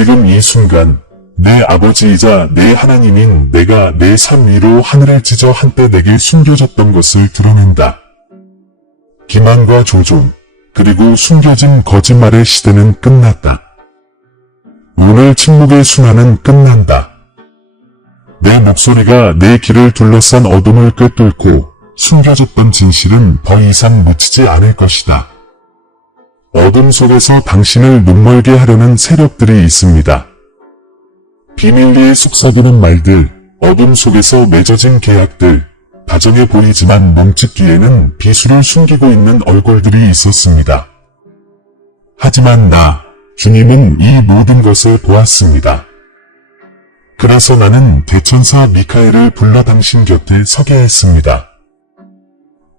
지금 이 순간 내 아버지이자 내 하나님인 내가 내 삶 위로 하늘을 찢어 한때 내게 숨겨졌던 것을 드러낸다. 기만과 조종, 그리고 숨겨진 거짓말의 시대는 끝났다. 오늘 침묵의 순환은 끝난다. 내 목소리가 내 길을 둘러싼 어둠을 꿰뚫고 숨겨졌던 진실은 더 이상 묻히지 않을 것이다. 어둠 속에서 당신을 눈멀게 하려는 세력들이 있습니다. 비밀리에 속삭이는 말들, 어둠 속에서 맺어진 계약들, 다정해 보이지만 멈칫기에는 비수를 숨기고 있는 얼굴들이 있었습니다. 하지만 주님은 이 모든 것을 보았습니다. 그래서 나는 대천사 미카엘을 불러 당신 곁에 서게 했습니다.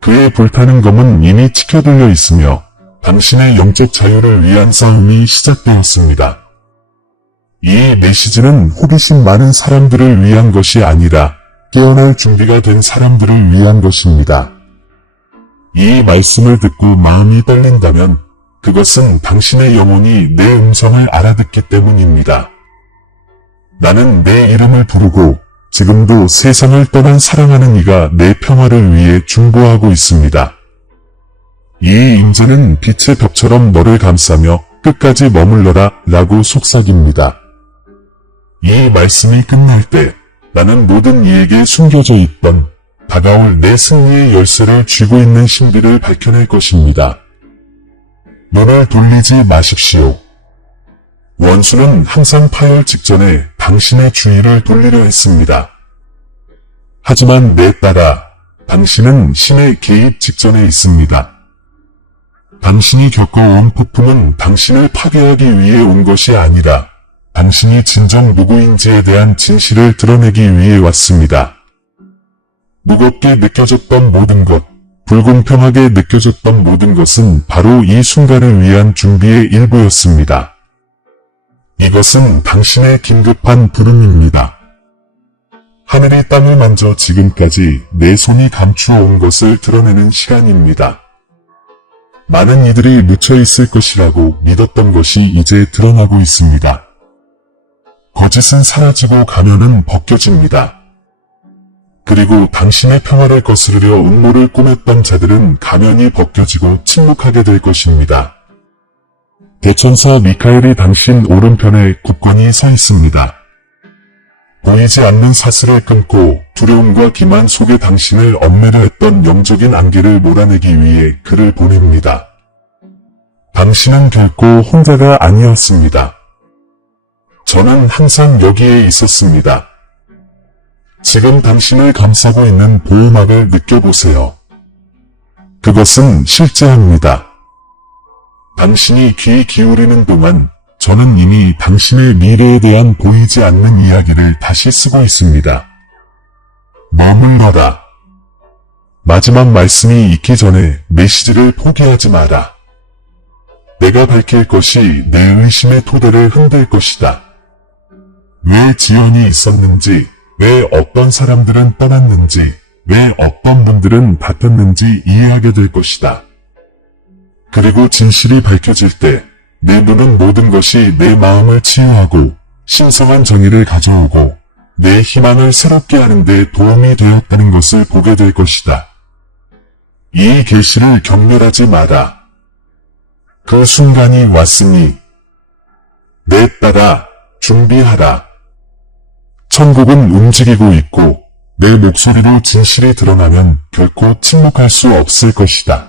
그의 불타는 검은 이미 치켜들려 있으며 당신의 영적 자유를 위한 싸움이 시작되었습니다. 이 메시지는 호기심 많은 사람들을 위한 것이 아니라 깨어날 준비가 된 사람들을 위한 것입니다. 이 말씀을 듣고 마음이 떨린다면 그것은 당신의 영혼이 내 음성을 알아듣기 때문입니다. 나는 내 이름을 부르고 지금도 세상을 떠난 사랑하는 이가 내 평화를 위해 중보하고 있습니다. 이 임재는 빛의 벽처럼 너를 감싸며 끝까지 머물러라 라고 속삭입니다. 이 말씀이 끝날 때 나는 모든 이에게 숨겨져 있던 다가올 내 승리의 열쇠를 쥐고 있는 신비를 밝혀낼 것입니다. 눈을 돌리지 마십시오. 원수는 항상 파열 직전에 당신의 주의를 돌리려 했습니다. 하지만 내 딸아, 당신은 신의 개입 직전에 있습니다. 당신이 겪어온 폭풍은 당신을 파괴하기 위해 온 것이 아니라 당신이 진정 누구인지에 대한 진실을 드러내기 위해 왔습니다. 무겁게 느껴졌던 모든 것, 불공평하게 느껴졌던 모든 것은 바로 이 순간을 위한 준비의 일부였습니다. 이것은 당신의 긴급한 부름입니다. 하늘이 땅을 만져 지금까지 내 손이 감추어 온 것을 드러내는 시간입니다. 많은 이들이 묻혀있을 것이라고 믿었던 것이 이제 드러나고 있습니다. 거짓은 사라지고 가면은 벗겨집니다. 그리고 당신의 평화를 거스르려 음모를 꾸몄던 자들은 가면이 벗겨지고 침묵하게 될 것입니다. 대천사 미카엘이 당신 오른편에 굳건히 서 있습니다. 보이지 않는 사슬을 끊고 두려움과 기만 속에 당신을 얽매려 했던 영적인 안개를 몰아내기 위해 그를 보냅니다. 당신은 결코 혼자가 아니었습니다. 저는 항상 여기에 있었습니다. 지금 당신을 감싸고 있는 보호막을 느껴보세요. 그것은 실제합니다. 당신이 귀 기울이는 동안 저는 이미 당신의 미래에 대한 보이지 않는 이야기를 다시 쓰고 있습니다. 머물러라. 마지막 말씀이 있기 전에 메시지를 포기하지 마라. 내가 밝힐 것이 내 의심의 토대를 흔들 것이다. 왜 지연이 있었는지, 왜 어떤 사람들은 떠났는지, 왜 어떤 분들은 다퉜는지 이해하게 될 것이다. 그리고 진실이 밝혀질 때 내 눈은 모든 것이 내 마음을 치유하고 신성한 정의를 가져오고 내 희망을 새롭게 하는 데 도움이 되었다는 것을 보게 될 것이다. 이 계시를 경멸하지 마라. 그 순간이 왔으니 내 딸아, 준비하라. 천국은 움직이고 있고 내 목소리로 진실이 드러나면 결코 침묵할 수 없을 것이다.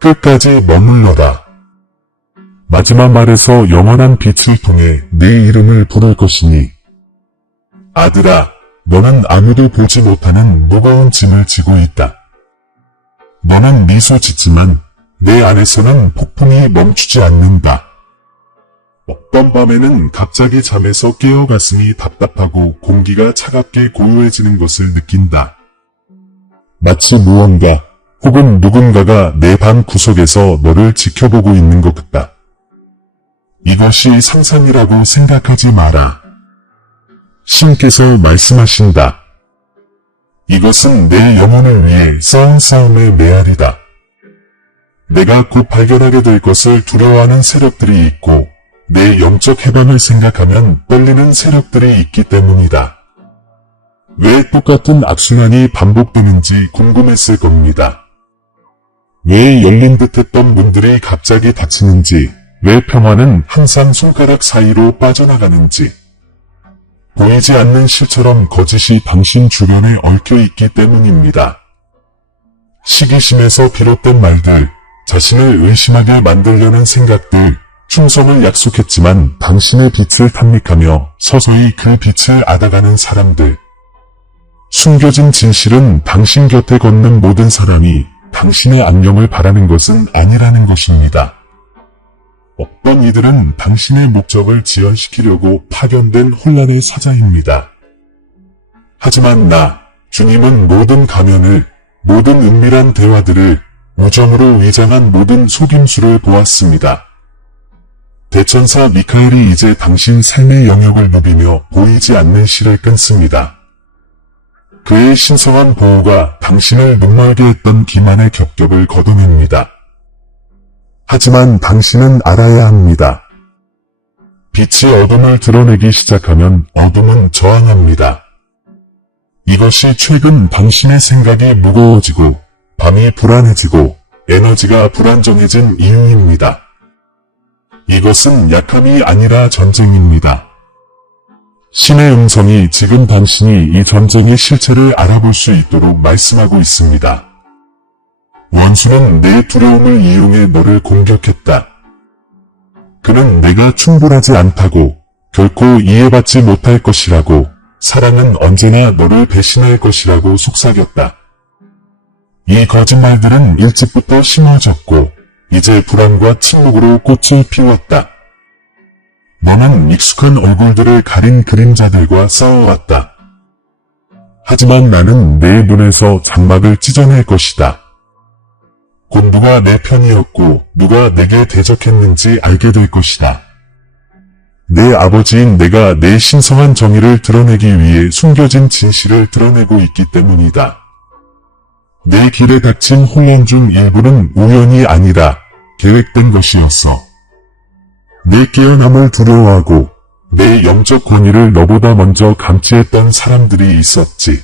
끝까지 머물러라. 마지막 말에서 영원한 빛을 통해 내 이름을 부를 것이니 아들아, 너는 아무도 보지 못하는 무거운 짐을 지고 있다. 너는 미소 짓지만 내 안에서는 폭풍이 멈추지 않는다. 어떤 밤에는 갑자기 잠에서 깨어 가슴이 답답하고 공기가 차갑게 고요해지는 것을 느낀다. 마치 무언가 혹은 누군가가 내 방 구석에서 너를 지켜보고 있는 것 같다. 이것이 상상이라고 생각하지 마라. 신께서 말씀하신다. 이것은 내 영혼을 위해 싸운 싸움의 메아리다. 내가 곧 발견하게 될 것을 두려워하는 세력들이 있고 내 영적 해방을 생각하면 떨리는 세력들이 있기 때문이다. 왜 똑같은 악순환이 반복되는지 궁금했을 겁니다. 왜 열린 듯했던 문들이 갑자기 닫히는지, 왜 평화는 항상 손가락 사이로 빠져나가는지. 보이지 않는 실처럼 거짓이 당신 주변에 얽혀 있기 때문입니다. 시기심에서 비롯된 말들, 자신을 의심하게 만들려는 생각들, 충성을 약속했지만 당신의 빛을 탐닉하며 서서히 그 빛을 앗아가는 사람들. 숨겨진 진실은 당신 곁에 걷는 모든 사람이 당신의 안녕을 바라는 것은 아니라는 것입니다. 어떤 이들은 당신의 목적을 지연시키려고 파견된 혼란의 사자입니다. 하지만 주님은 모든 가면을, 모든 은밀한 대화들을, 우정으로 위장한 모든 속임수를 보았습니다. 대천사 미카엘이 이제 당신 삶의 영역을 누비며 보이지 않는 실을 끊습니다. 그의 신성한 보호가 당신을 눈멀게 했던 기만의 겹겹을 걷어냅니다. 하지만 당신은 알아야 합니다. 빛이 어둠을 드러내기 시작하면 어둠은 저항합니다. 이것이 최근 당신의 생각이 무거워지고 밤이 불안해지고 에너지가 불안정해진 이유입니다. 이것은 약함이 아니라 전쟁입니다. 신의 음성이 지금 당신이 이 전쟁의 실체를 알아볼 수 있도록 말씀하고 있습니다. 원수는 내 두려움을 이용해 너를 공격했다. 그는 내가 충분하지 않다고, 결코 이해받지 못할 것이라고, 사랑은 언제나 너를 배신할 것이라고 속삭였다. 이 거짓말들은 일찍부터 심어졌고, 이제 불안과 침묵으로 꽃을 피웠다. 너는 익숙한 얼굴들을 가린 그림자들과 싸워왔다. 하지만 나는 내 눈에서 장막을 찢어낼 것이다. 곧 누가 내 편이었고 누가 내게 대적했는지 알게 될 것이다. 내 아버지인 내가 내 신성한 정의를 드러내기 위해 숨겨진 진실을 드러내고 있기 때문이다. 내 길에 닥친 혼란 중 일부는 우연이 아니라 계획된 것이었어. 내 깨어남을 두려워하고 내 영적 권위를 너보다 먼저 감지했던 사람들이 있었지.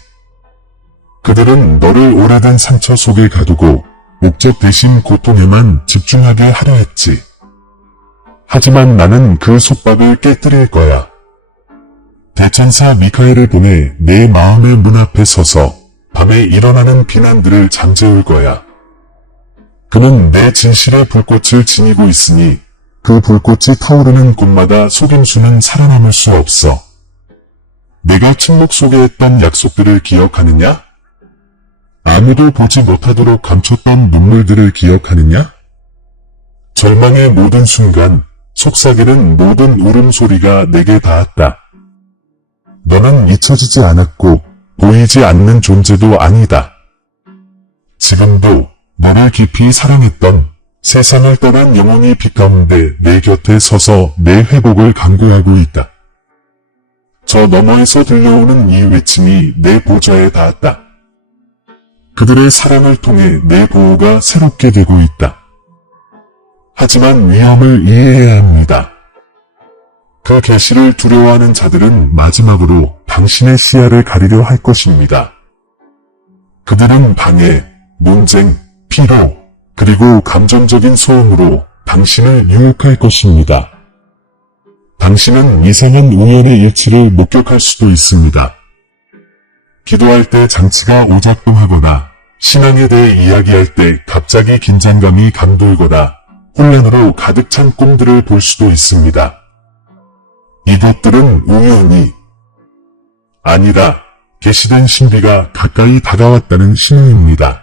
그들은 너를 오래된 상처 속에 가두고 목적 대신 고통에만 집중하게 하려 했지. 하지만 나는 그 속박을 깨뜨릴 거야. 대천사 미카엘을 보내 내 마음의 문 앞에 서서 밤에 일어나는 비난들을 잠재울 거야. 그는 내 진실의 불꽃을 지니고 있으니 그 불꽃이 타오르는 곳마다 속임수는 살아남을 수 없어. 내가 침묵 속에 했던 약속들을 기억하느냐? 아무도 보지 못하도록 감췄던 눈물들을 기억하느냐? 절망의 모든 순간, 속삭이는 모든 울음소리가 내게 닿았다. 너는 잊혀지지 않았고 보이지 않는 존재도 아니다. 지금도 너를 깊이 사랑했던 세상을 떠난 영혼이 빛 가운데 내 곁에 서서 내 회복을 간구하고 있다. 저 너머에서 들려오는 이 외침이 내 보좌에 닿았다. 그들의 사랑을 통해 내 보호가 새롭게 되고 있다. 하지만 위험을 이해해야 합니다. 그 계시를 두려워하는 자들은 마지막으로 당신의 시야를 가리려 할 것입니다. 그들은 방해, 논쟁, 피로, 그리고 감정적인 소음으로 당신을 유혹할 것입니다. 당신은 이상한 우연의 일치를 목격할 수도 있습니다. 기도할 때 장치가 오작동하거나 신앙에 대해 이야기할 때 갑자기 긴장감이 감돌거나 혼란으로 가득 찬 꿈들을 볼 수도 있습니다. 이것들은 우연이 아니라 계시된 신비가 가까이 다가왔다는 신호입니다.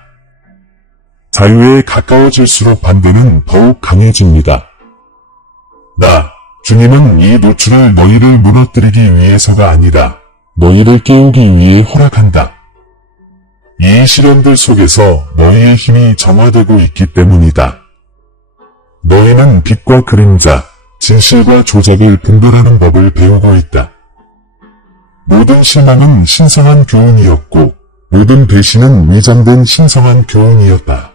자유에 가까워질수록 반대는 더욱 강해집니다. 주님은 이 노출을 너희를 무너뜨리기 위해서가 아니라 너희를 깨우기 위해 허락한다. 이 시련들 속에서 너희의 힘이 정화되고 있기 때문이다. 너희는 빛과 그림자, 진실과 조작을 분별하는 법을 배우고 있다. 모든 실망은 신성한 교훈이었고 모든 배신은 위장된 신성한 교훈이었다.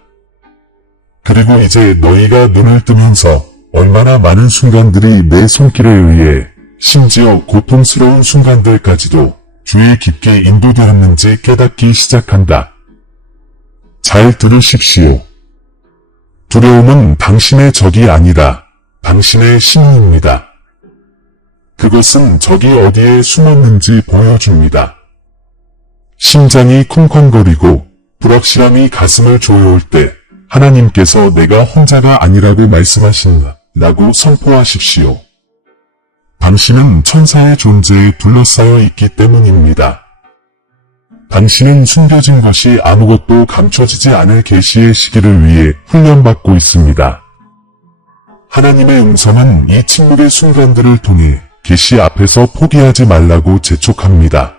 그리고 이제 너희가 눈을 뜨면서 얼마나 많은 순간들이 내 손길에 의해 심지어 고통스러운 순간들까지도 주에 깊게 인도되었는지 깨닫기 시작한다. 잘 들으십시오. 두려움은 당신의 적이 아니라 당신의 신호입니다. 그것은 적이 어디에 숨었는지 보여줍니다. 심장이 쿵쾅거리고 불확실함이 가슴을 조여올 때 하나님께서 내가 혼자가 아니라고 말씀하신다고 선포하십시오. 당신은 천사의 존재에 둘러싸여 있기 때문입니다. 당신은 숨겨진 것이 아무것도 감춰지지 않을 계시의 시기를 위해 훈련받고 있습니다. 하나님의 음성은 이 침묵의 순간들을 통해 계시 앞에서 포기하지 말라고 재촉합니다.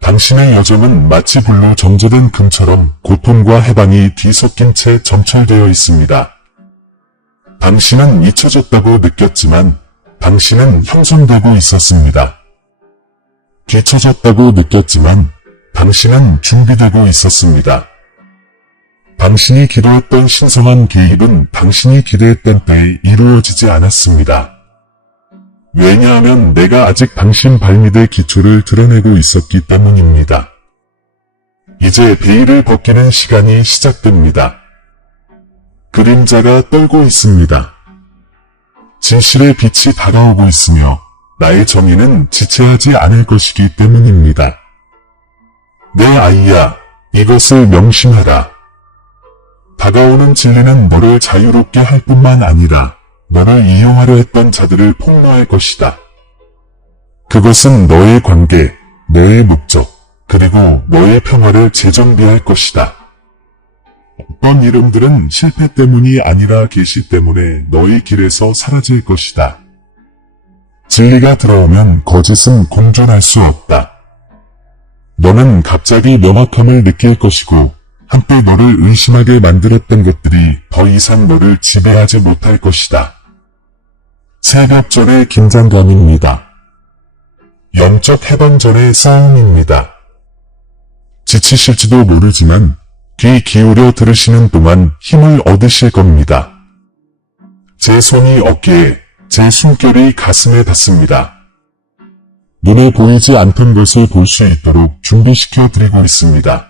당신의 여정은 마치 불로 정제된 금처럼 고통과 해방이 뒤섞인 채 점철되어 있습니다. 당신은 잊혀졌다고 느꼈지만 당신은 형성되고 있었습니다. 뒤처졌다고 느꼈지만 당신은 준비되고 있었습니다. 당신이 기도했던 신성한 개입은 당신이 기대했던 때에 이루어지지 않았습니다. 왜냐하면 내가 아직 당신 발밑의 기초를 드러내고 있었기 때문입니다. 이제 베일을 벗기는 시간이 시작됩니다. 그림자가 떨고 있습니다. 진실의 빛이 다가오고 있으며 나의 정의는 지체하지 않을 것이기 때문입니다. 내 아이야, 이것을 명심하라. 다가오는 진리는 너를 자유롭게 할 뿐만 아니라 너를 이용하려 했던 자들을 폭로할 것이다. 그것은 너의 관계, 너의 목적, 그리고 너의 평화를 재정비할 것이다. 어떤 이름들은 실패 때문이 아니라 계시 때문에 너의 길에서 사라질 것이다. 진리가 들어오면 거짓은 공존할 수 없다. 너는 갑자기 명확함을 느낄 것이고 한때 너를 의심하게 만들었던 것들이 더 이상 너를 지배하지 못할 것이다. 새벽 전의 긴장감입니다. 영적 해방 전의 싸움입니다. 지치실지도 모르지만 귀 기울여 들으시는 동안 힘을 얻으실 겁니다. 제 손이 어깨에, 제 숨결이 가슴에 닿습니다. 눈에 보이지 않던 것을 볼 수 있도록 준비시켜 드리고 있습니다.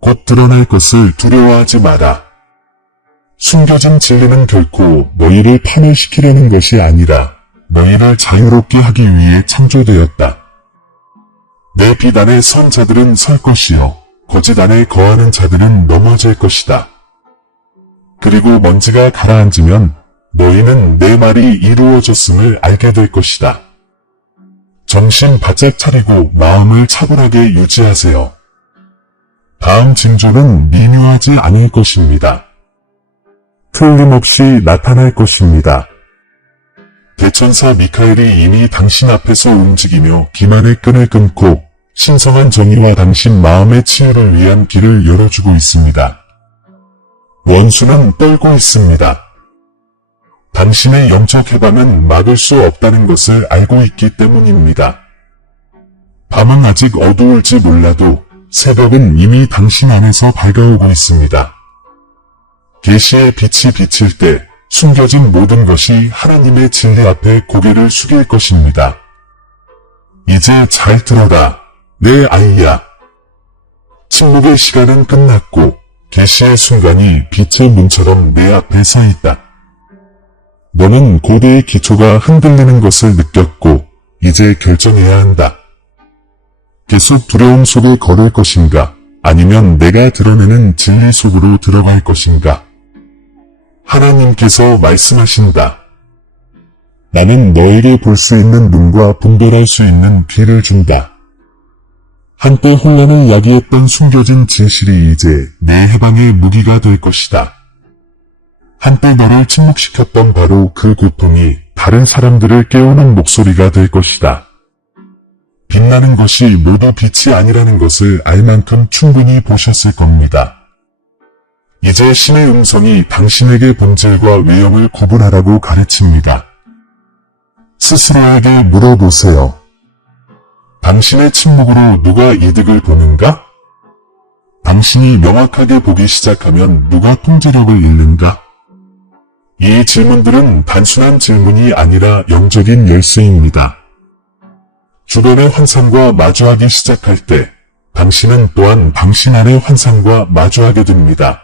곧 드러날 것을 두려워하지 마라. 숨겨진 진리는 결코 너희를 파멸시키려는 것이 아니라 너희를 자유롭게 하기 위해 창조되었다. 내 빛 안에 선 자들은 설 것이요 거짓 안에 거하는 자들은 넘어질 것이다. 그리고 먼지가 가라앉으면 너희는 내 말이 이루어졌음을 알게 될 것이다. 정신 바짝 차리고 마음을 차분하게 유지하세요. 다음 징조는 미묘하지 않을 것입니다. 틀림없이 나타날 것입니다. 대천사 미카엘이 이미 당신 앞에서 움직이며 기만의 끈을 끊고 신성한 정의와 당신 마음의 치유를 위한 길을 열어주고 있습니다. 원수는 떨고 있습니다. 당신의 영적 해방은 막을 수 없다는 것을 알고 있기 때문입니다. 밤은 아직 어두울지 몰라도 새벽은 이미 당신 안에서 밝아오고 있습니다. 계시의 빛이 비칠 때 숨겨진 모든 것이 하나님의 진리 앞에 고개를 숙일 것입니다. 이제 잘 들어라, 내 아이야. 침묵의 시간은 끝났고 계시의 순간이 빛의 문처럼 내 앞에 서 있다. 너는 고대의 기초가 흔들리는 것을 느꼈고 이제 결정해야 한다. 계속 두려움 속에 걸을 것인가, 아니면 내가 드러내는 진리 속으로 들어갈 것인가. 하나님께서 말씀하신다. 나는 너에게 볼 수 있는 눈과 분별할 수 있는 귀를 준다. 한때 혼란을 야기했던 숨겨진 진실이 이제 내 해방의 무기가 될 것이다. 한때 너를 침묵시켰던 바로 그 고통이 다른 사람들을 깨우는 목소리가 될 것이다. 빛나는 것이 모두 빛이 아니라는 것을 알 만큼 충분히 보셨을 겁니다. 이제 신의 음성이 당신에게 본질과 외형을 구분하라고 가르칩니다. 스스로에게 물어보세요. 당신의 침묵으로 누가 이득을 보는가? 당신이 명확하게 보기 시작하면 누가 통제력을 잃는가? 이 질문들은 단순한 질문이 아니라 영적인 열쇠입니다. 주변의 환상과 마주하기 시작할 때 당신은 또한 당신 안의 환상과 마주하게 됩니다.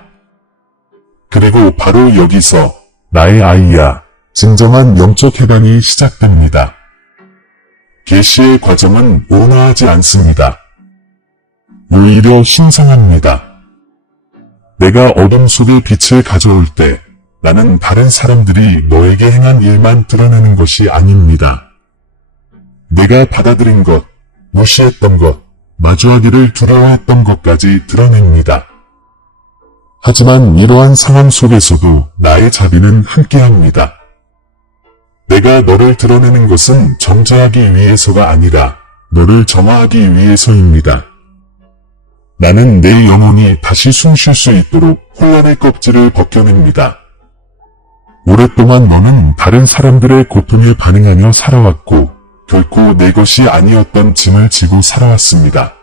그리고 바로 여기서 나의 아이야, 진정한 영적 해방이 시작됩니다. 계시의 과정은 온화하지 않습니다. 오히려 신성합니다. 내가 어둠 속에 빛을 가져올 때 나는 다른 사람들이 너에게 행한 일만 드러내는 것이 아닙니다. 내가 받아들인 것, 무시했던 것, 마주하기를 두려워했던 것까지 드러냅니다. 하지만 이러한 상황 속에서도 나의 자비는 함께합니다. 내가 너를 드러내는 것은 정죄하기 위해서가 아니라 너를 정화하기 위해서입니다. 나는 내 영혼이 다시 숨 쉴 수 있도록 혼란의 껍질을 벗겨냅니다. 오랫동안 너는 다른 사람들의 고통에 반응하며 살아왔고 결코 내 것이 아니었던 짐을 지고 살아왔습니다.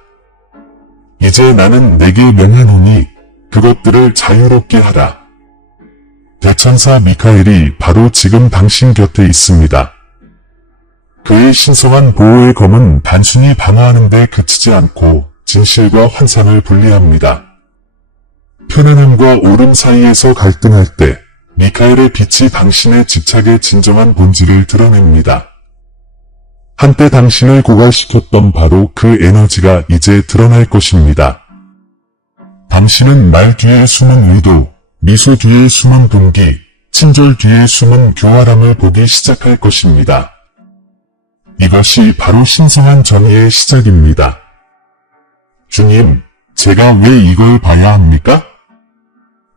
이제 나는 내게 명하노니 그것들을 자유롭게 하라. 대천사 미카엘이 바로 지금 당신 곁에 있습니다. 그의 신성한 보호의 검은 단순히 방어하는 데 그치지 않고 진실과 환상을 분리합니다. 편안함과 오름 사이에서 갈등할 때 미카엘의 빛이 당신의 집착의 진정한 본질을 드러냅니다. 한때 당신을 고갈시켰던 바로 그 에너지가 이제 드러날 것입니다. 당신은 말 뒤에 숨은 의도, 미소 뒤에 숨은 동기, 친절 뒤에 숨은 교활함을 보기 시작할 것입니다. 이것이 바로 신성한 정의의 시작입니다. 주님, 제가 왜 이걸 봐야 합니까?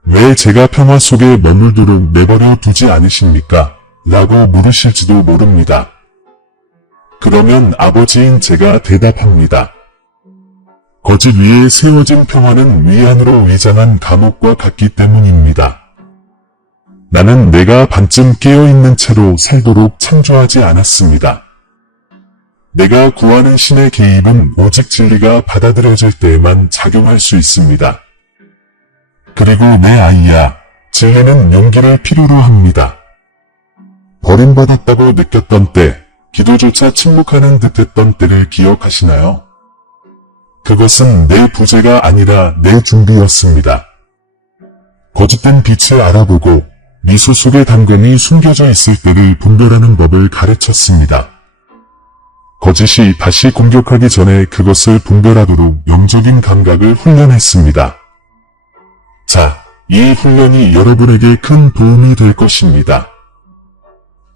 왜 제가 평화 속에 머물도록 내버려 두지 않으십니까? 라고 물으실지도 모릅니다. 그러면 아버지인 제가 대답합니다. 거짓 위에 세워진 평화는 위안으로 위장한 감옥과 같기 때문입니다. 나는 내가 반쯤 깨어있는 채로 살도록 창조하지 않았습니다. 내가 구하는 신의 개입은 오직 진리가 받아들여질 때에만 작용할 수 있습니다. 그리고 내 아이야, 진리는 용기를 필요로 합니다. 버림받았다고 느꼈던 때, 기도조차 침묵하는 듯했던 때를 기억하시나요? 그것은 내 부재가 아니라 내 준비였습니다. 거짓된 빛을 알아보고 미소 속에 당근이 숨겨져 있을 때를 분별하는 법을 가르쳤습니다. 거짓이 다시 공격하기 전에 그것을 분별하도록 영적인 감각을 훈련했습니다. 자, 이 훈련이 여러분에게 큰 도움이 될 것입니다.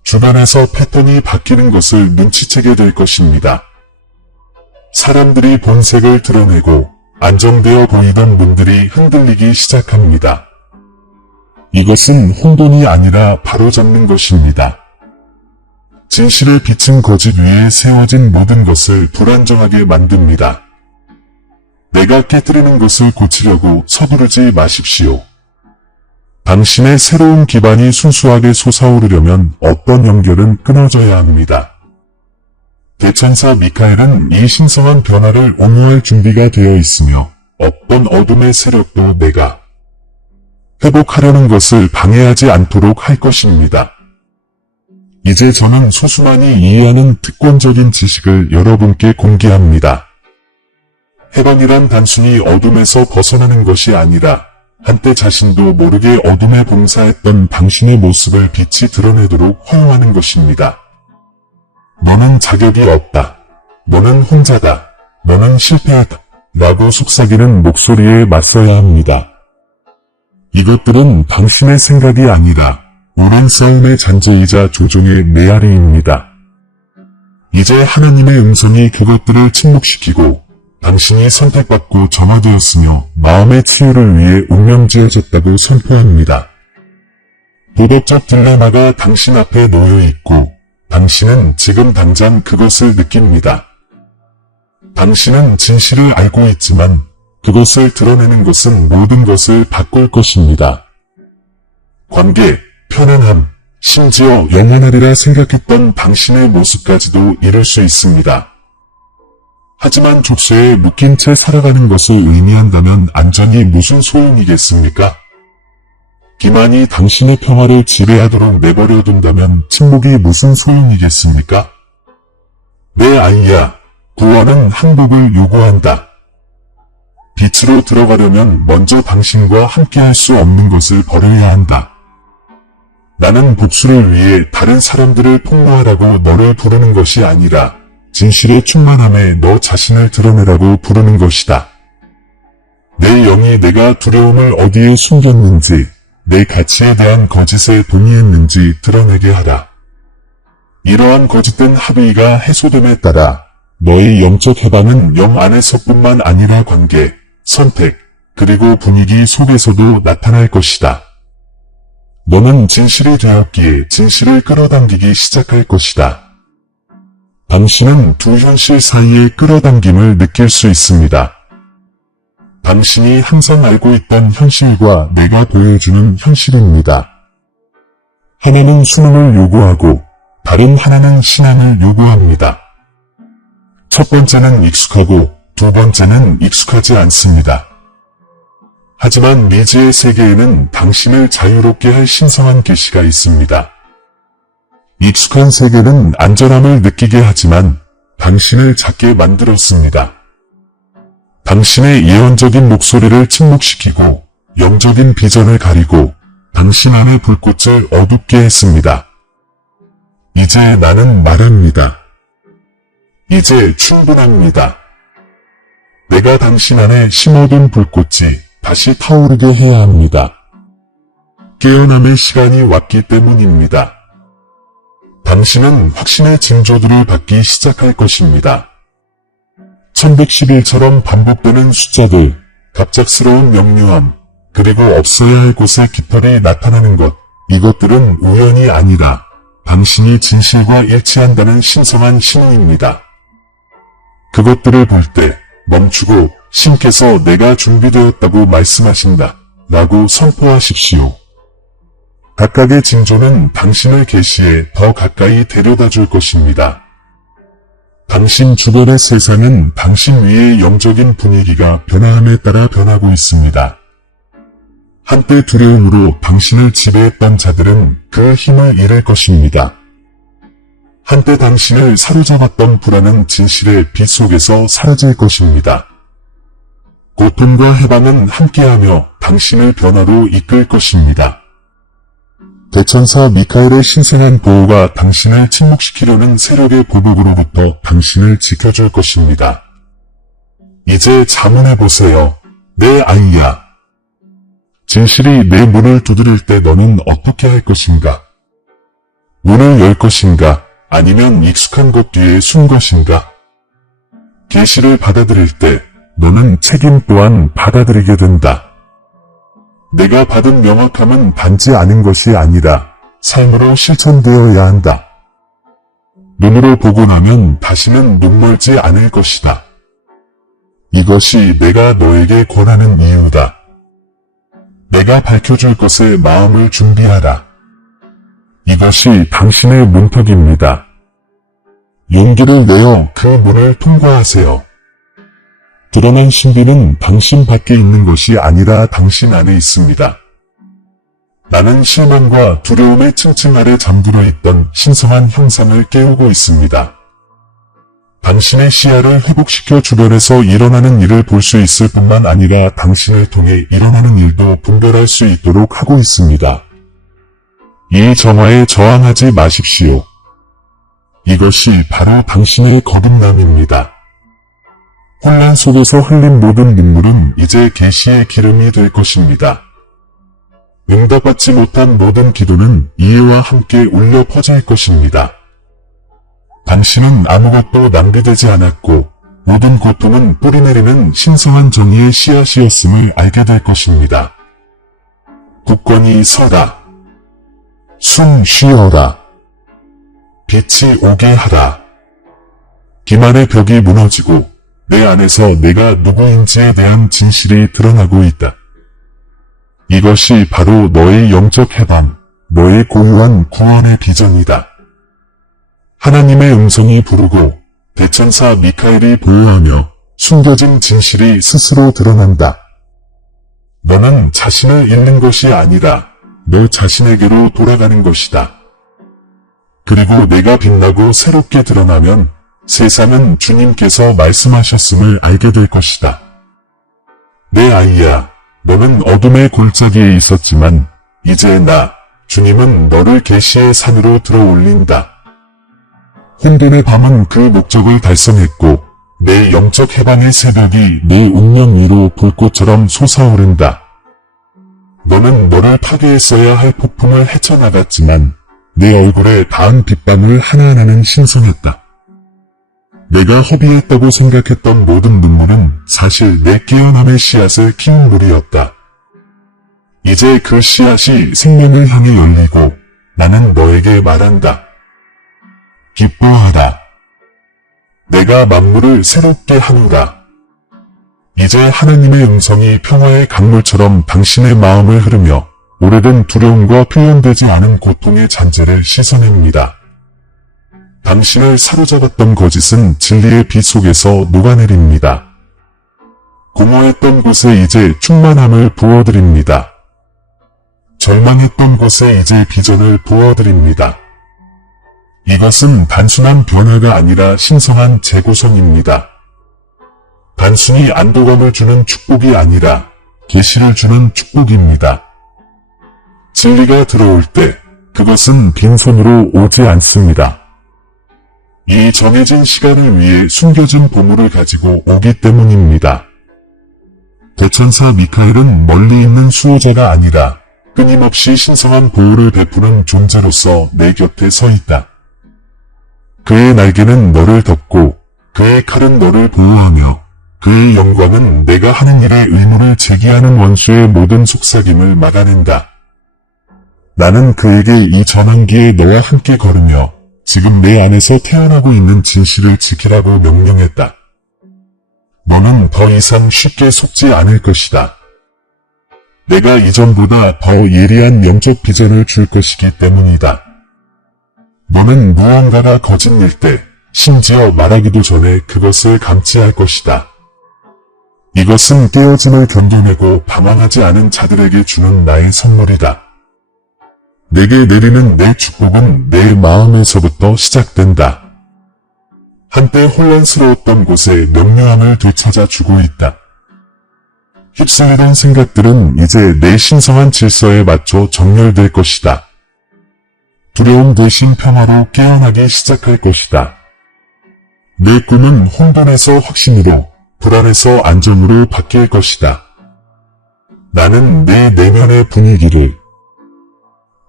주변에서 패턴이 바뀌는 것을 눈치채게 될 것입니다. 사람들이 본색을 드러내고 안정되어 보이던 문들이 흔들리기 시작합니다. 이것은 혼돈이 아니라 바로잡는 것입니다. 진실의 빛은 거짓 위에 세워진 모든 것을 불안정하게 만듭니다. 내가 깨뜨리는 것을 고치려고 서두르지 마십시오. 당신의 새로운 기반이 순수하게 솟아오르려면 어떤 연결은 끊어져야 합니다. 대천사 미카엘은 이 신성한 변화를 옹호할 준비가 되어 있으며 어떤 어둠의 세력도 내가 회복하려는 것을 방해하지 않도록 할 것입니다. 이제 저는 소수만이 이해하는 특권적인 지식을 여러분께 공개합니다. 해방이란 단순히 어둠에서 벗어나는 것이 아니라 한때 자신도 모르게 어둠에 봉사했던 당신의 모습을 빛이 드러내도록 허용하는 것입니다. 너는 자격이 없다. 너는 혼자다. 너는 실패하다. 라고 속삭이는 목소리에 맞서야 합니다. 이것들은 당신의 생각이 아니라 오랜 싸움의 잔재이자 조종의 메아리입니다. 이제 하나님의 음성이 그것들을 침묵시키고 당신이 선택받고 정화되었으며 마음의 치유를 위해 운명지어졌다고 선포합니다. 도덕적 딜레마가 당신 앞에 놓여 있고 당신은 지금 당장 그것을 느낍니다. 당신은 진실을 알고 있지만 그것을 드러내는 것은 모든 것을 바꿀 것입니다. 관계, 편안함, 심지어 영원하리라 생각했던 당신의 모습까지도 이룰 수 있습니다. 하지만 족쇄에 묶인 채 살아가는 것을 의미한다면 안전이 무슨 소용이겠습니까? 기만이 당신의 평화를 지배하도록 내버려 둔다면 침묵이 무슨 소용이겠습니까? 내 아이야, 구원은 항복을 요구한다. 빛으로 들어가려면 먼저 당신과 함께할 수 없는 것을 버려야 한다. 나는 복수를 위해 다른 사람들을 폭로하라고 너를 부르는 것이 아니라 진실의 충만함에 너 자신을 드러내라고 부르는 것이다. 내 영이 내가 두려움을 어디에 숨겼는지, 내 가치에 대한 거짓에 동의했는지 드러내게 하라. 이러한 거짓된 합의가 해소됨에 따라 너의 영적 해방은 영 안에서뿐만 아니라 관계, 선택, 그리고 분위기 속에서도 나타날 것이다. 너는 진실이 되었기에 진실을 끌어당기기 시작할 것이다. 당신은 두 현실 사이의 끌어당김을 느낄 수 있습니다. 당신이 항상 알고 있던 현실과 내가 보여주는 현실입니다. 하나는 수능을 요구하고 다른 하나는 신앙을 요구합니다. 첫 번째는 익숙하고 두 번째는 익숙하지 않습니다. 하지만 미지의 세계에는 당신을 자유롭게 할 신성한 계시가 있습니다. 익숙한 세계는 안전함을 느끼게 하지만 당신을 작게 만들었습니다. 당신의 예언적인 목소리를 침묵시키고 영적인 비전을 가리고 당신 안의 불꽃을 어둡게 했습니다. 이제 나는 말합니다. 이제 충분합니다. 내가 당신 안에 심어둔 불꽃이 다시 타오르게 해야 합니다. 깨어남의 시간이 왔기 때문입니다. 당신은 확신의 징조들을 받기 시작할 것입니다. 1111처럼 반복되는 숫자들, 갑작스러운 명료함, 그리고 없어야 할 곳에 깃털이 나타나는 것, 이것들은 우연이 아니라 당신이 진실과 일치한다는 신성한 신호입니다. 그것들을 볼 때 멈추고 신께서 내가 준비되었다고 말씀하신다 라고 선포하십시오. 각각의 징조는 당신을 계시에 더 가까이 데려다 줄 것입니다. 당신 주변의 세상은 당신 위의 영적인 분위기가 변화함에 따라 변하고 있습니다. 한때 두려움으로 당신을 지배했던 자들은 그 힘을 잃을 것입니다. 한때 당신을 사로잡았던 불안은 진실의 빛 속에서 사라질 것입니다. 고통과 해방은 함께하며 당신을 변화로 이끌 것입니다. 대천사 미카엘의 신성한 보호가 당신을 침묵시키려는 세력의 보복으로부터 당신을 지켜줄 것입니다. 이제 자문해보세요. 내 아이야. 진실이 내 문을 두드릴 때 너는 어떻게 할 것인가? 문을 열 것인가? 아니면 익숙한 것 뒤에 숨 것인가? 계시를 받아들일 때 너는 책임 또한 받아들이게 된다. 내가 받은 명확함은 단지 아는 것이 아니라 삶으로 실천되어야 한다. 눈으로 보고 나면 다시는 눈멀지 않을 것이다. 이것이 내가 너에게 권하는 이유다. 내가 밝혀줄 것에 마음을 준비하라. 이것이 당신의 문턱입니다. 용기를 내어 그 문을 통과하세요. 드러난 신비는 당신 밖에 있는 것이 아니라 당신 안에 있습니다. 나는 실망과 두려움의 층층 아래 잠들어 있던 신성한 형상을 깨우고 있습니다. 당신의 시야를 회복시켜 주변에서 일어나는 일을 볼 수 있을 뿐만 아니라 당신을 통해 일어나는 일도 분별할 수 있도록 하고 있습니다. 이 정화에 저항하지 마십시오. 이것이 바로 당신의 거듭남입니다. 혼란 속에서 흘린 모든 눈물은 이제 계시의 기름이 될 것입니다. 응답받지 못한 모든 기도는 이해와 함께 울려 퍼질 것입니다. 당신은 아무것도 낭비되지 않았고 모든 고통은 뿌리내리는 신성한 정의의 씨앗이었음을 알게 될 것입니다. 굳건히 서라. 숨 쉬어라. 빛이 오게 하라. 기만의 벽이 무너지고 내 안에서 내가 누구인지에 대한 진실이 드러나고 있다. 이것이 바로 너의 영적 해방, 너의 고유한 구원의 비전이다. 하나님의 음성이 부르고 대천사 미카엘이 보호하며 숨겨진 진실이 스스로 드러난다. 너는 자신을 잃는 것이 아니라 너 자신에게로 돌아가는 것이다. 그리고 내가 빛나고 새롭게 드러나면 세상은 주님께서 말씀하셨음을 알게 될 것이다. 내 아이야, 너는 어둠의 골짜기에 있었지만 이제 주님은 너를 계시의 산으로 들어올린다. 혼돈의 밤은 그 목적을 달성했고 내 영적 해방의 새벽이 내 운명 위로 불꽃처럼 솟아오른다. 너는 너를 파괴했어야 할 폭풍을 헤쳐나갔지만 내 얼굴에 닿은 빛방울 하나하나는 신성했다. 내가 허비했다고 생각했던 모든 눈물은 사실 내 깨어남의 씨앗을 키운 물이었다. 이제 그 씨앗이 생명을 향해 열리고 나는 너에게 말한다. 기뻐하라. 내가 만물을 새롭게 하노라. 이제 하나님의 음성이 평화의 강물처럼 당신의 마음을 흐르며 오래된 두려움과 표현되지 않은 고통의 잔재를 씻어냅니다. 당신을 사로잡았던 거짓은 진리의 빛 속에서 녹아내립니다. 공허했던 곳에 이제 충만함을 부어드립니다. 절망했던 곳에 이제 비전을 부어드립니다. 이것은 단순한 변화가 아니라 신성한 재구성입니다. 단순히 안도감을 주는 축복이 아니라 계시를 주는 축복입니다. 진리가 들어올 때 그것은 빈손으로 오지 않습니다. 이 정해진 시간을 위해 숨겨진 보물을 가지고 오기 때문입니다. 대천사 미카엘은 멀리 있는 수호자가 아니라 끊임없이 신성한 보호를 베푸는 존재로서 내 곁에 서 있다. 그의 날개는 너를 덮고 그의 칼은 너를 보호하며 그의 영광은 내가 하는 일에 의무를 제기하는 원수의 모든 속삭임을 막아낸다. 나는 그에게 이 전환기에 너와 함께 걸으며 지금 내 안에서 태어나고 있는 진실을 지키라고 명령했다. 너는 더 이상 쉽게 속지 않을 것이다. 내가 이전보다 더 예리한 영적 비전을 줄 것이기 때문이다. 너는 무언가가 거짓일 때 심지어 말하기도 전에 그것을 감지할 것이다. 이것은 깨어짐을 견뎌내고 방황하지 않은 자들에게 주는 나의 선물이다. 내게 내리는 내 축복은 내 마음에서부터 시작된다. 한때 혼란스러웠던 곳에 명료함을 되찾아 주고 있다. 휩쓸리던 생각들은 이제 내 신성한 질서에 맞춰 정렬될 것이다. 두려움 대신 평화로 깨어나기 시작할 것이다. 내 꿈은 혼돈에서 확신으로, 불안에서 안정으로 바뀔 것이다. 나는 내 내면의 분위기를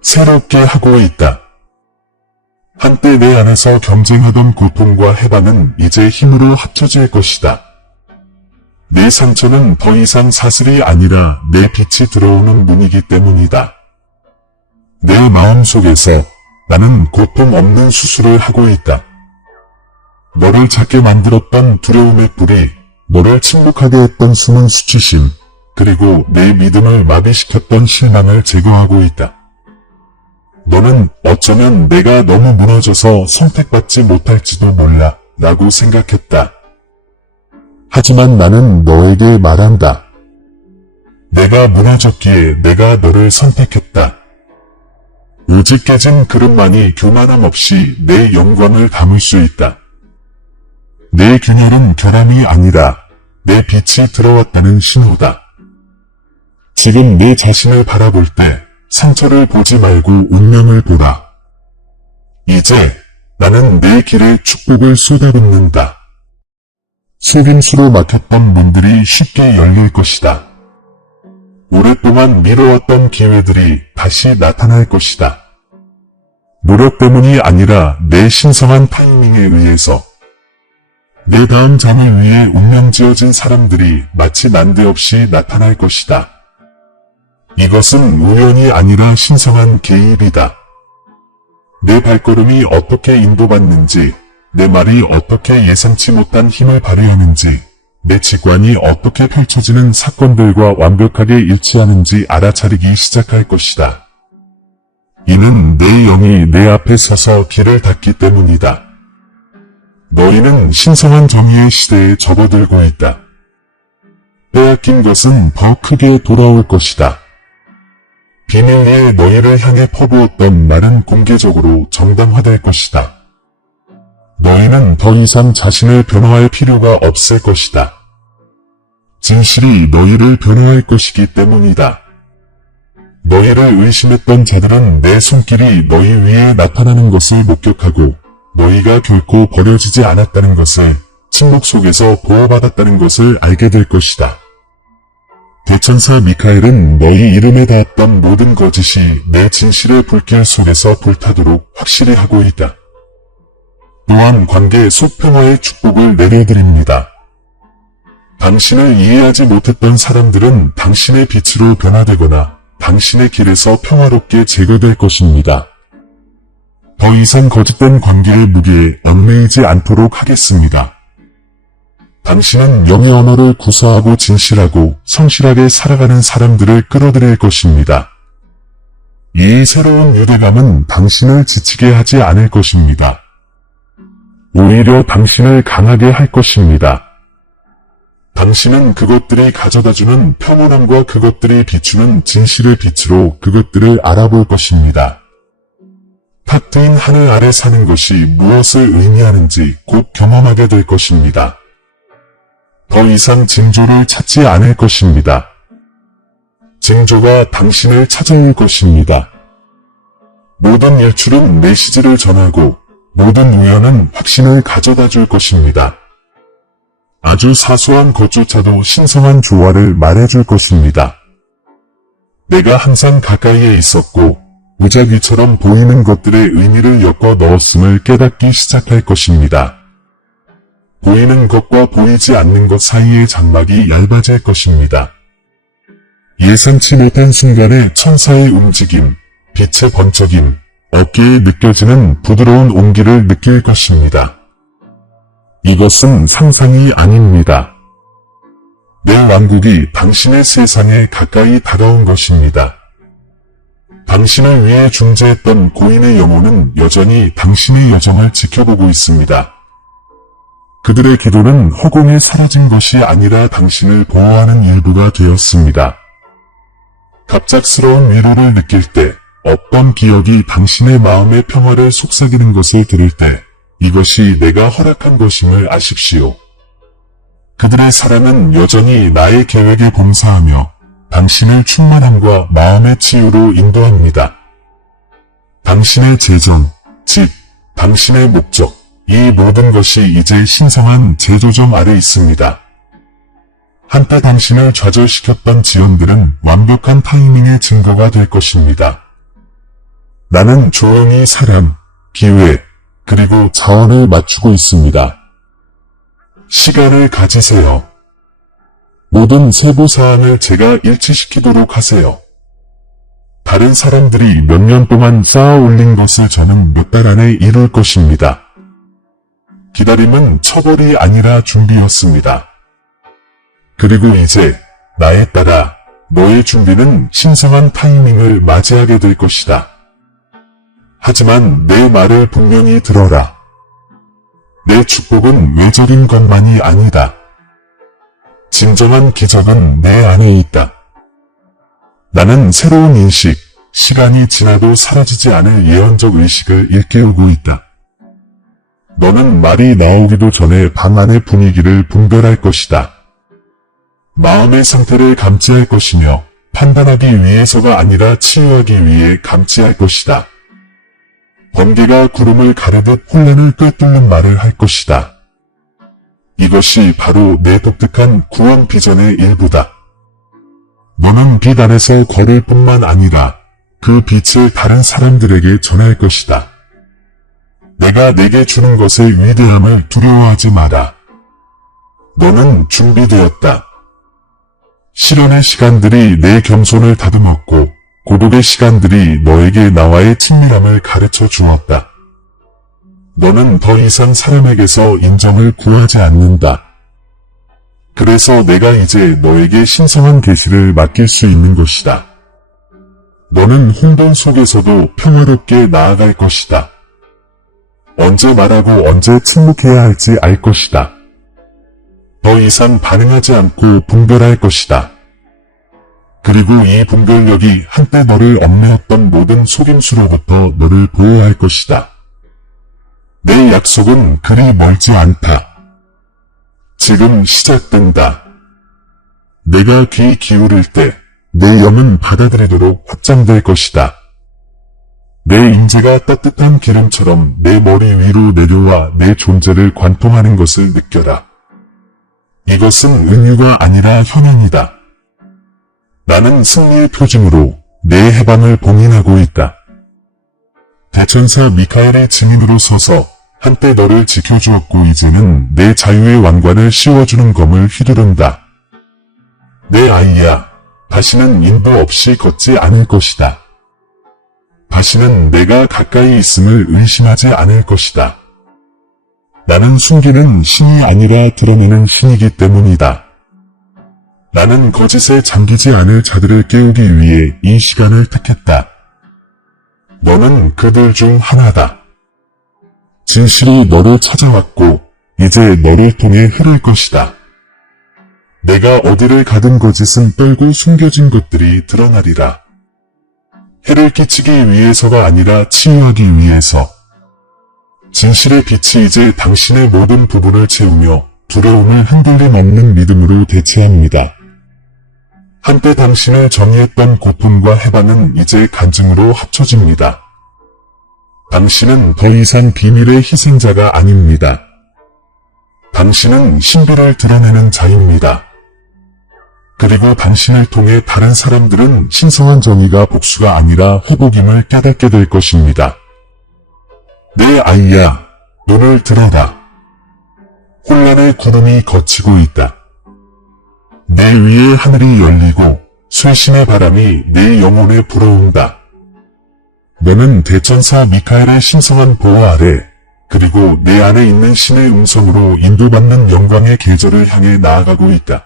새롭게 하고 있다. 한때 내 안에서 경쟁하던 고통과 해방은 이제 힘으로 합쳐질 것이다. 내 상처는 더 이상 사슬이 아니라 내 빛이 들어오는 문이기 때문이다. 내 마음속에서 나는 고통 없는 수술을 하고 있다. 너를 작게 만들었던 두려움의 불이, 너를 침묵하게 했던 숨은 수치심, 그리고 내 믿음을 마비시켰던 실망을 제거하고 있다. 너는 어쩌면 내가 너무 무너져서 선택받지 못할지도 몰라 라고 생각했다. 하지만 나는 너에게 말한다. 내가 무너졌기에 내가 너를 선택했다. 오직 깨진 그릇만이 교만함 없이 내 영광을 담을 수 있다. 내 균열은 결함이 아니라 내 빛이 들어왔다는 신호다. 지금 내 자신을 바라볼 때 상처를 보지 말고 운명을 보라. 이제 나는 내 길에 축복을 쏟아붓는다. 속임수로 막혔던 문들이 쉽게 열릴 것이다. 오랫동안 미뤄왔던 기회들이 다시 나타날 것이다. 노력 때문이 아니라 내 신성한 타이밍에 의해서 내 다음 장을 위해 운명 지어진 사람들이 마치 난데없이 나타날 것이다. 이것은 우연이 아니라 신성한 개입이다. 내 발걸음이 어떻게 인도받는지, 내 말이 어떻게 예상치 못한 힘을 발휘하는지, 내 직관이 어떻게 펼쳐지는 사건들과 완벽하게 일치하는지 알아차리기 시작할 것이다. 이는 내 영이 내 앞에 서서 길을 닫기 때문이다. 너희는 신성한 정의의 시대에 접어들고 있다. 빼앗긴 것은 더 크게 돌아올 것이다. 비밀리에 너희를 향해 퍼부었던 말은 공개적으로 정당화될 것이다. 너희는 더 이상 자신을 변호할 필요가 없을 것이다. 진실이 너희를 변호할 것이기 때문이다. 너희를 의심했던 자들은 내 손길이 너희 위에 나타나는 것을 목격하고 너희가 결코 버려지지 않았다는 것을, 침묵 속에서 보호받았다는 것을 알게 될 것이다. 대천사 미카엘은 너희 이름에 닿았던 모든 거짓이 내 진실의 불길 속에서 불타도록 확실히 하고 있다. 또한 관계 속 평화의 축복을 내려드립니다. 당신을 이해하지 못했던 사람들은 당신의 빛으로 변화되거나 당신의 길에서 평화롭게 제거될 것입니다. 더 이상 거짓된 관계의 무게에 얽매이지 않도록 하겠습니다. 당신은 영의 언어를 구사하고 진실하고 성실하게 살아가는 사람들을 끌어들일 것입니다. 이 새로운 유대감은 당신을 지치게 하지 않을 것입니다. 오히려 당신을 강하게 할 것입니다. 당신은 그것들이 가져다주는 평온함과 그것들이 비추는 진실의 빛으로 그것들을 알아볼 것입니다. 탁 트인 하늘 아래 사는 것이 무엇을 의미하는지 곧 경험하게 될 것입니다. 더 이상 징조를 찾지 않을 것입니다. 징조가 당신을 찾아올 것입니다. 모든 일출은 메시지를 전하고 모든 우연은 확신을 가져다 줄 것입니다. 아주 사소한 것조차도 신성한 조화를 말해줄 것입니다. 내가 항상 가까이에 있었고 무작위처럼 보이는 것들의 의미를 엮어 넣었음을 깨닫기 시작할 것입니다. 보이는 것과 보이지 않는 것 사이의 장막이 얇아질 것입니다. 예상치 못한 순간에 천사의 움직임, 빛의 번쩍임, 어깨에 느껴지는 부드러운 온기를 느낄 것입니다. 이것은 상상이 아닙니다. 내 왕국이 당신의 세상에 가까이 다가온 것입니다. 당신을 위해 중재했던 고인의 영혼은 여전히 당신의 여정을 지켜보고 있습니다. 그들의 기도는 허공에 사라진 것이 아니라 당신을 보호하는 일부가 되었습니다. 갑작스러운 위로를 느낄 때, 어떤 기억이 당신의 마음의 평화를 속삭이는 것을 들을 때, 이것이 내가 허락한 것임을 아십시오. 그들의 사랑은 여전히 나의 계획에 봉사하며 당신을 충만함과 마음의 치유로 인도합니다. 당신의 재정, 즉 당신의 목적, 이 모든 것이 이제 신성한 재조정 아래 있습니다. 한때 당신을 좌절시켰던 지연들은 완벽한 타이밍의 증거가 될 것입니다. 나는 조용히 사람, 기회, 그리고 자원을 맞추고 있습니다. 시간을 가지세요. 모든 세부사항을 제가 일치시키도록 하세요. 다른 사람들이 몇 년 동안 쌓아 올린 것을 저는 몇 달 안에 이룰 것입니다. 기다림은 처벌이 아니라 준비였습니다. 그리고 이제 나에 따라 너의 준비는 신성한 타이밍을 맞이하게 될 것이다. 하지만 내 말을 분명히 들어라. 내 축복은 외적인 것만이 아니다. 진정한 기적은 내 안에 있다. 나는 새로운 인식, 시간이 지나도 사라지지 않을 예언적 의식을 일깨우고 있다. 너는 말이 나오기도 전에 방 안의 분위기를 분별할 것이다. 마음의 상태를 감지할 것이며 판단하기 위해서가 아니라 치유하기 위해 감지할 것이다. 번개가 구름을 가르듯 혼란을 꿰뚫는 말을 할 것이다. 이것이 바로 내 독특한 구원 비전의 일부다. 너는 빛 안에서 걸을 뿐만 아니라 그 빛을 다른 사람들에게 전할 것이다. 내가 내게 주는 것의 위대함을 두려워하지 마라. 너는 준비되었다. 실현의 시간들이 내 겸손을 다듬었고 고독의 시간들이 너에게 나와의 친밀함을 가르쳐 주었다. 너는 더 이상 사람에게서 인정을 구하지 않는다. 그래서 내가 이제 너에게 신성한 계시를 맡길 수 있는 것이다. 너는 혼돈 속에서도 평화롭게 나아갈 것이다. 언제 말하고 언제 침묵해야 할지 알 것이다. 더 이상 반응하지 않고 분별할 것이다. 그리고 이 분별력이 한때 너를 얽매였던 모든 속임수로부터 너를 보호할 것이다. 내 약속은 그리 멀지 않다. 지금 시작된다. 내가 귀 기울일 때 내 영은 받아들이도록 확장될 것이다. 내 인재가 따뜻한 기름처럼 내 머리 위로 내려와 내 존재를 관통하는 것을 느껴라. 이것은 은유가 아니라 현황이다. 나는 승리의 표징으로 내 해방을 봉인하고 있다. 대천사 미카엘의 증인으로 서서 한때 너를 지켜주었고 이제는 내 자유의 왕관을 씌워주는 검을 휘두른다. 내 아이야, 다시는 인도 없이 걷지 않을 것이다. 다시는 내가 가까이 있음을 의심하지 않을 것이다. 나는 숨기는 신이 아니라 드러내는 신이기 때문이다. 나는 거짓에 잠기지 않을 자들을 깨우기 위해 이 시간을 택했다. 너는 그들 중 하나다. 진실이 너를 찾아왔고 이제 너를 통해 흐를 것이다. 내가 어디를 가든 거짓은 떨고 숨겨진 것들이 드러나리라. 해를 끼치기 위해서가 아니라 치유하기 위해서. 진실의 빛이 이제 당신의 모든 부분을 채우며 두려움을 흔들림 없는 믿음으로 대체합니다. 한때 당신을 정의했던 고통과 해방은 이제 간증으로 합쳐집니다. 당신은 더 이상 비밀의 희생자가 아닙니다. 당신은 신비를 드러내는 자입니다. 그리고 당신을 통해 다른 사람들은 신성한 정의가 복수가 아니라 회복임을 깨닫게 될 것입니다. 내 아이야, 눈을 들어라. 혼란의 구름이 걷히고 있다. 내 위에 하늘이 열리고 쇄신의 바람이 내 영혼에 불어온다. 너는 대천사 미카엘의 신성한 보호 아래 그리고 내 안에 있는 신의 음성으로 인도받는 영광의 계절을 향해 나아가고 있다.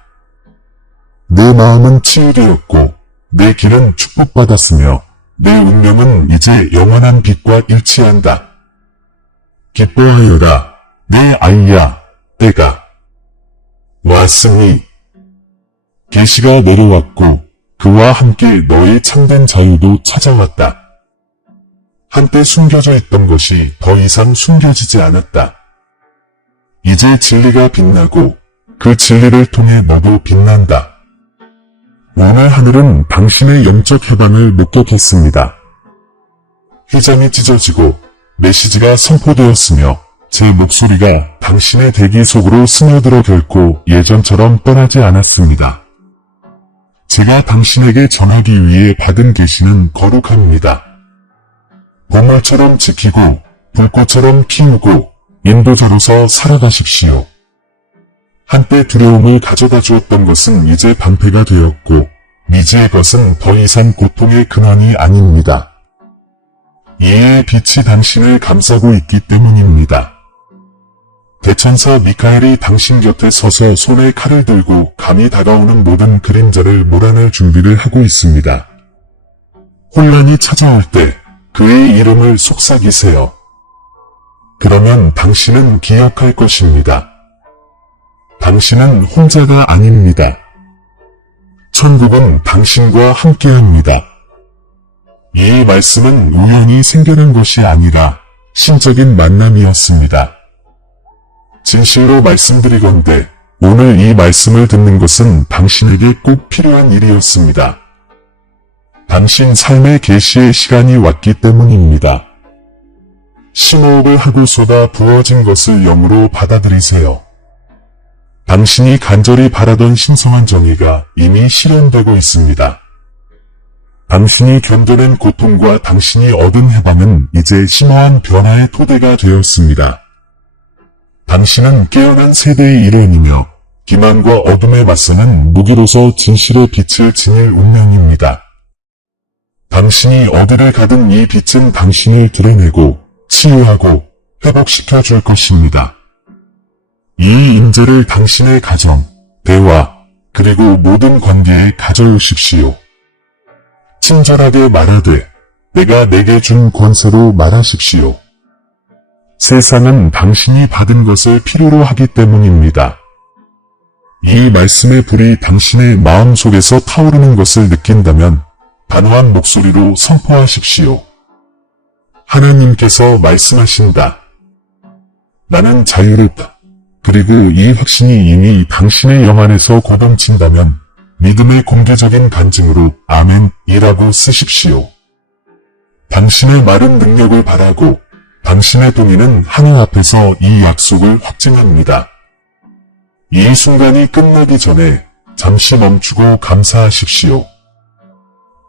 내 마음은 치유되었고 내 길은 축복받았으며 내 운명은 이제 영원한 빛과 일치한다. 기뻐하여라, 내 아이야, 때가 왔으니. 계시가 내려왔고 그와 함께 너의 참된 자유도 찾아왔다. 한때 숨겨져 있던 것이 더 이상 숨겨지지 않았다. 이제 진리가 빛나고 그 진리를 통해 너도 빛난다. 오늘 하늘은 당신의 영적 해방을 목격했습니다. 휘장이 찢어지고 메시지가 선포되었으며 제 목소리가 당신의 대기 속으로 스며들어 결코 예전처럼 떠나지 않았습니다. 제가 당신에게 전하기 위해 받은 계시는 거룩합니다. 보물처럼 지키고 불꽃처럼 키우고 인도자로서 살아가십시오. 한때 두려움을 가져다 주었던 것은 이제 방패가 되었고 미지의 것은 더 이상 고통의 근원이 아닙니다. 이해의 빛이 당신을 감싸고 있기 때문입니다. 대천사 미카엘이 당신 곁에 서서 손에 칼을 들고 감히 다가오는 모든 그림자를 몰아낼 준비를 하고 있습니다. 혼란이 찾아올 때 그의 이름을 속삭이세요. 그러면 당신은 기억할 것입니다. 당신은 혼자가 아닙니다. 천국은 당신과 함께합니다. 이 말씀은 우연히 생겨난 것이 아니라 신적인 만남이었습니다. 진실로 말씀드리건대 오늘 이 말씀을 듣는 것은 당신에게 꼭 필요한 일이었습니다. 당신 삶의 계시의 시간이 왔기 때문입니다. 심호흡을 하고 쏟아 부어진 것을 영으로 받아들이세요. 당신이 간절히 바라던 신성한 정의가 이미 실현되고 있습니다. 당신이 견뎌낸 고통과 당신이 얻은 해방은 이제 심오한 변화의 토대가 되었습니다. 당신은 깨어난 세대의 일원이며 기만과 어둠에 맞서는 무기로서 진실의 빛을 지닐 운명입니다. 당신이 어디를 가든 이 빛은 당신을 드러내고 치유하고 회복시켜 줄 것입니다. 이 임재를 당신의 가정, 대화, 그리고 모든 관계에 가져오십시오. 친절하게 말하되 내가 내게 준 권세로 말하십시오. 세상은 당신이 받은 것을 필요로 하기 때문입니다. 이 말씀의 불이 당신의 마음속에서 타오르는 것을 느낀다면 단호한 목소리로 선포하십시오. 하나님께서 말씀하신다. 나는 자유롭다. 그리고 이 확신이 이미 당신의 영 안에서 고동친다면 믿음의 공개적인 간증으로 아멘이라고 쓰십시오. 당신의 말은 능력을 바라고 당신의 동의는 하늘 앞에서 이 약속을 확증합니다. 이 순간이 끝나기 전에 잠시 멈추고 감사하십시오.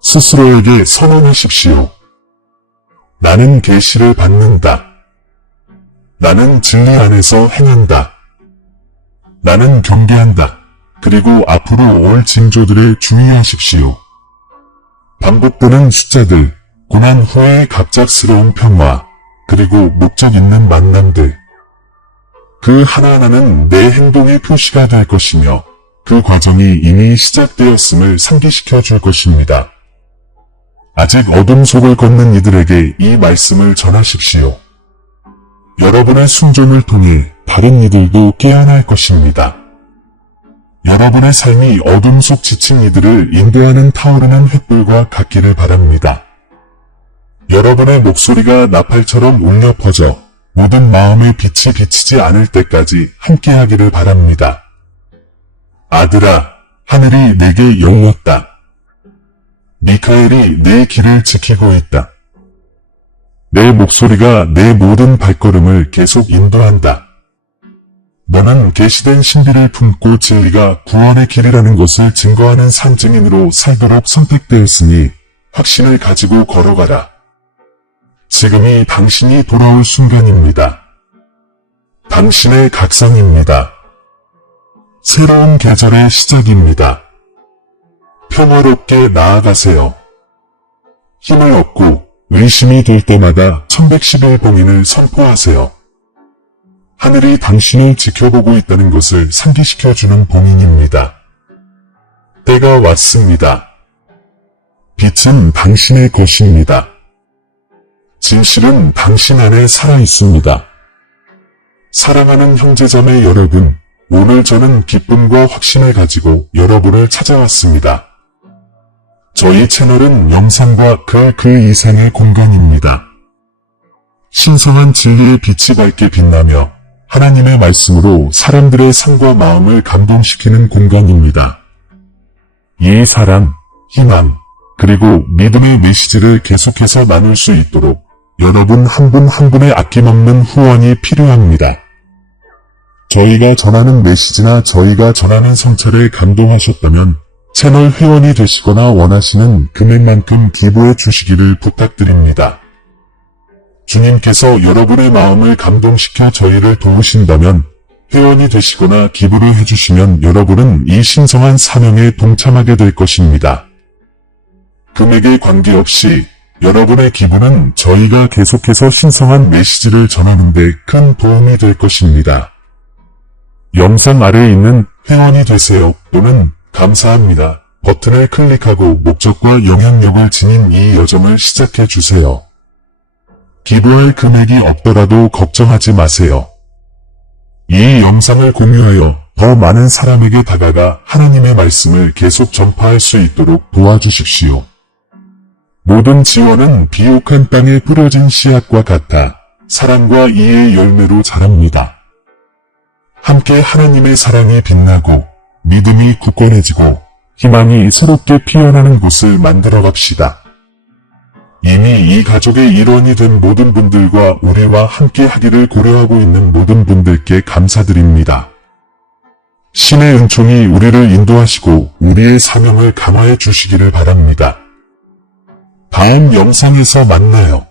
스스로에게 선언하십시오. 나는 계시를 받는다. 나는 진리 안에서 행한다. 나는 경계한다. 그리고 앞으로 올 징조들에 주의하십시오. 반복되는 숫자들, 고난 후의 갑작스러운 평화, 그리고 목적 있는 만남들. 그 하나하나는 내 행동의 표시가 될 것이며 그 과정이 이미 시작되었음을 상기시켜 줄 것입니다. 아직 어둠 속을 걷는 이들에게 이 말씀을 전하십시오. 여러분의 순종을 통해 다른 이들도 깨어날 것입니다. 여러분의 삶이 어둠 속 지친 이들을 인도하는 타오르는 횃불과 같기를 바랍니다. 여러분의 목소리가 나팔처럼 울려 퍼져 모든 마음의 빛이 비치지 않을 때까지 함께하기를 바랍니다. 아들아, 하늘이 내게 열렸다. 미카엘이 내 길을 지키고 있다. 내 목소리가 내 모든 발걸음을 계속 인도한다. 너는 계시된 신비를 품고 진리가 구원의 길이라는 것을 증거하는 산증인으로 살도록 선택되었으니 확신을 가지고 걸어가라. 지금이 당신이 돌아올 순간입니다. 당신의 각성입니다. 새로운 계절의 시작입니다. 평화롭게 나아가세요. 힘을 얻고 의심이 들 때마다 1111봉인을 선포하세요. 하늘이 당신을 지켜보고 있다는 것을 상기시켜주는 봉인입니다. 때가 왔습니다. 빛은 당신의 것입니다. 진실은 당신 안에 살아있습니다. 사랑하는 형제자매 여러분, 오늘 저는 기쁨과 확신을 가지고 여러분을 찾아왔습니다. 저희 채널은 영상과 그 이상의 공간입니다. 신성한 진리의 빛이 밝게 빛나며 하나님의 말씀으로 사람들의 삶과 마음을 감동시키는 공간입니다. 이 사랑, 희망, 그리고 믿음의 메시지를 계속해서 나눌 수 있도록 여러분 한 분 한 분의 아낌없는 후원이 필요합니다. 저희가 전하는 메시지나 저희가 전하는 성찰에 감동하셨다면 채널 회원이 되시거나 원하시는 금액만큼 기부해 주시기를 부탁드립니다. 주님께서 여러분의 마음을 감동시켜 저희를 도우신다면 회원이 되시거나 기부를 해주시면 여러분은 이 신성한 사명에 동참하게 될 것입니다. 금액에 관계없이 여러분의 기부는 저희가 계속해서 신성한 메시지를 전하는 데 큰 도움이 될 것입니다. 영상 아래에 있는 회원이 되세요 또는 감사합니다 버튼을 클릭하고 목적과 영향력을 지닌 이 여정을 시작해 주세요. 기부할 금액이 없더라도 걱정하지 마세요. 이 영상을 공유하여 더 많은 사람에게 다가가 하나님의 말씀을 계속 전파할 수 있도록 도와주십시오. 모든 지원은 비옥한 땅에 뿌려진 씨앗과 같아 사랑과 이해의 열매로 자랍니다. 함께 하나님의 사랑이 빛나고 믿음이 굳건해지고 희망이 새롭게 피어나는 곳을 만들어 갑시다. 이미 이 가족의 일원이 된 모든 분들과 우리와 함께 하기를 고려하고 있는 모든 분들께 감사드립니다. 신의 은총이 우리를 인도하시고 우리의 사명을 강화해 주시기를 바랍니다. 다음 영상에서 만나요.